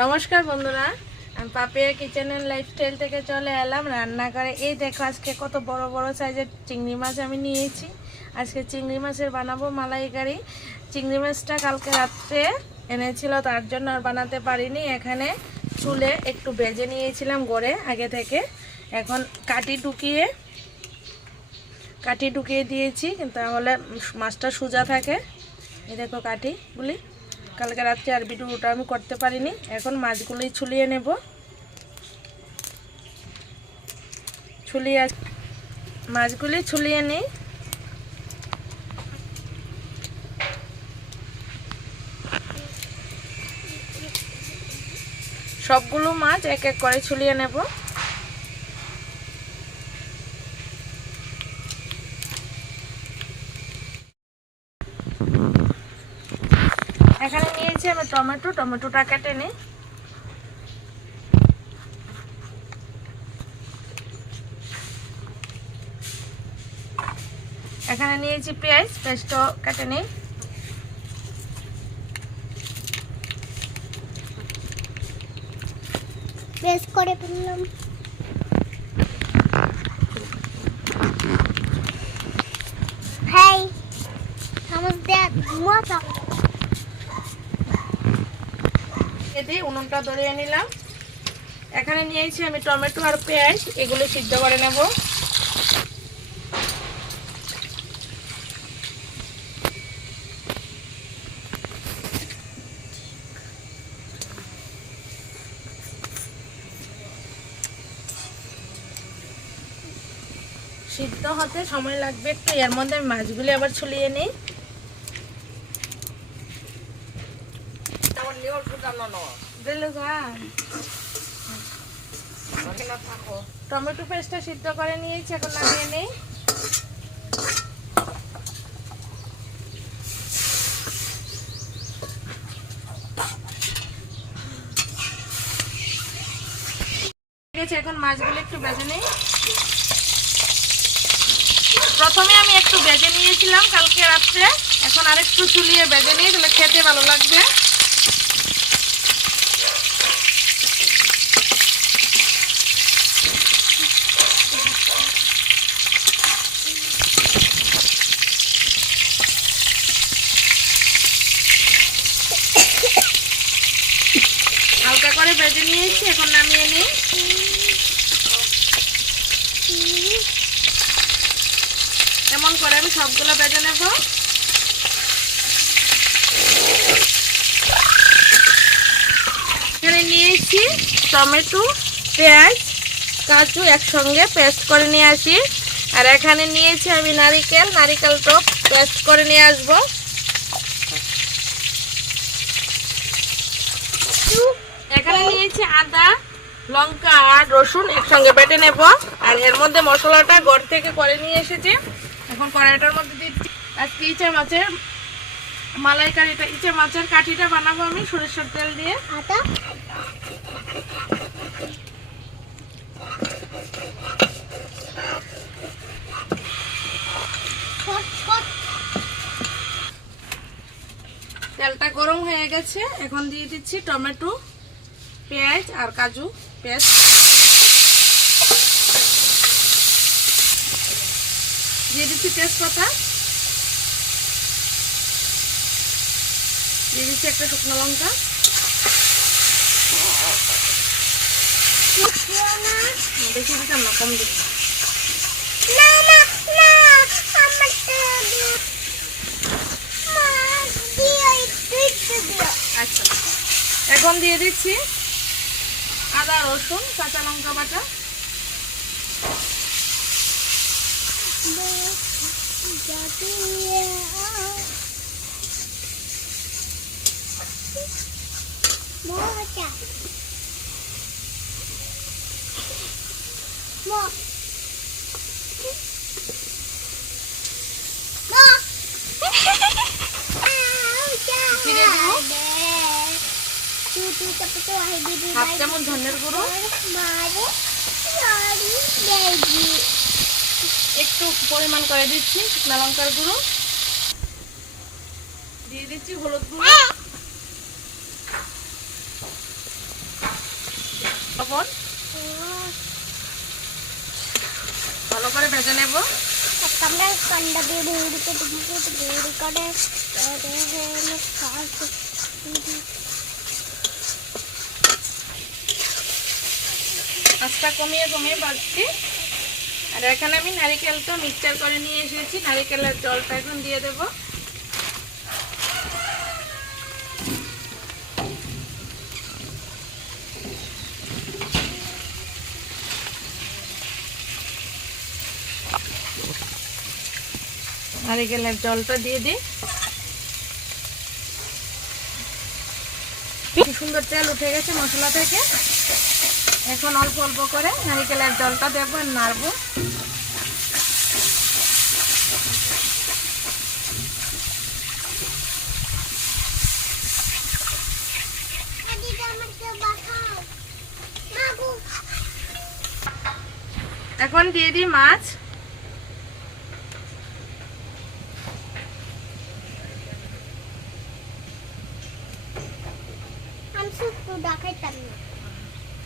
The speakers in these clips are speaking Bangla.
নমস্কার বন্ধুরা, আমি পাপিয়া কিচেন অ্যান্ড লাইফস্টাইল থেকে চলে এলাম রান্না করে এই দেখো আজকে কত বড় বড় সাইজের চিংড়ি মাছ আমি নিয়েছি। আজকে চিংড়ি মাছের বানাবো মালাইকারি। চিংড়ি মাছটা কালকে রাত্রে এনেছিল, তার জন্য আর বানাতে পারিনি। এখানে চুলে একটু বেজে নিয়েছিলাম গড়ে আগে থেকে। এখন কাটি ঢুকিয়ে কাটি ঢুকিয়ে দিয়েছি তাহলে মাছটা সোজা থাকে। এই দেখো কাটিগুলি। কালকে রাত্রে আর ভিডিওটা আমি করতে পারিনি। এখন মাছগুলোই ছুলিয়ে নেব। ছুলিয়ে মাছগুলি ছুলিয়ে নিই। সবগুলো মাছ এক এক করে ছুলিয়ে নেব। এখানে নিয়েছি আমি টমেটো, টমেটোটা কেটে নিই এখানে নিয়েছি পেঁয়াজ পেঁয়াজটাও কেটে নিই করে ফেললাম। দিয়ে উনুনটা ধরিয়ে নিলাম। এখানে নিয়েছি আমি টমেটো আর পেঁয়াজ, এগুলো সিদ্ধ করে নেব। সিদ্ধ হতে সময় লাগবে একটু, এর মধ্যে আমি মাছগুলি আবার ছুলিয়ে নিই। টমেটো পেস্টটা সিদ্ধ করে নিয়েছি এখন নামিয়ে নেই। এখন মাছগুলো একটু বেজে নেই। প্রথমে আমি একটু বেজে নিয়েছিলাম কালকে রাত্রে। এখন আরেকটু চুলিয়ে বেজে নিয়ে তাহলে খেতে ভালো লাগবে হালকা করে বেজে নিয়েছি, এখন নামিয়ে নিই। এমন করে আমি সবগুলো বেজে নেব। এখানে নিয়েছি টমেটো, পেঁয়াজ, কাজু একসঙ্গে পেস্ট করে নিয়ে আসি। আর এখানে নিয়েছি আমি নারিকেল নারিকেলটাও পেস্ট করে নিয়ে আসব। এখানে নিয়েছি আদা লঙ্কা আর রসুন একসঙ্গে বেটে নেব। আর এর মধ্যে মশলাটা ঘর থেকে করে নিয়ে এসেছি। এখন কড়াইটার মধ্যে দিচ্ছি। আজকে ইচা মাছের মালাইকারিটা ইচা মাছের কাঠিটা বানাবো আমি সরিষার তেল দিয়ে। আটা তেলটা গরম হয়ে গেছে। এখন দিয়ে দিচ্ছি টমেটো। পেঁয়াজ আর কাজু, পেঁয়াজ। দিয়ে দিচ্ছি তেজপাতা। দিয়ে দিচ্ছি একটা শুকনো লঙ্কা। বেশি দিতাম না, কম আচ্ছা। এখন দিয়ে দিচ্ছি আদা রসুন কাঁচা লঙ্কা বাটা। যদি একটু পরিমাণ করে দিচ্ছি শুকনো লঙ্কার গুঁড়ো। দিয়ে দিচ্ছি হলুদ গুঁড়ো। ভালো করে ভেজে নেব। আমরা কন্ডা দিয়ে করে আঁচটা কমিয়ে কমিয়ে বাড়ছি। আর এখানে আমি নারিকেলটা মিক্সচার করে নিয়ে এসেছি। নারিকেলের জলটা এখন দিয়ে দেব। নারিকেলের জলটা দিয়ে দিই। সুন্দর তেল উঠে গেছে মশলা থেকে। এখন অল্প অল্প করে নারিকেলের জলটা দেবো আর নাড়বো। এখন দিয়ে দিই মাছ। আমি শুধু দেখাইতাম না।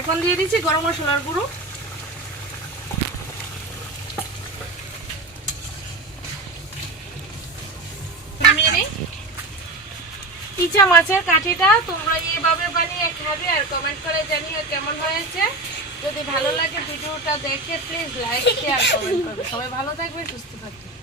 এখন দিয়ে দিচ্ছি গরম মশলার গুঁড়ো। নামিয়ে মাছের কাঠিটা তোমরা এইভাবে বানিয়ে খাবে আর কমেন্ট করে জানিও কেমন হয়েছে। যদি ভালো লাগে ভিডিওটা দেখে প্লিজ লাইক শেয়ার কমেন্ট করবে। সবাই ভালো থাকবে, সুস্থ থাকবে।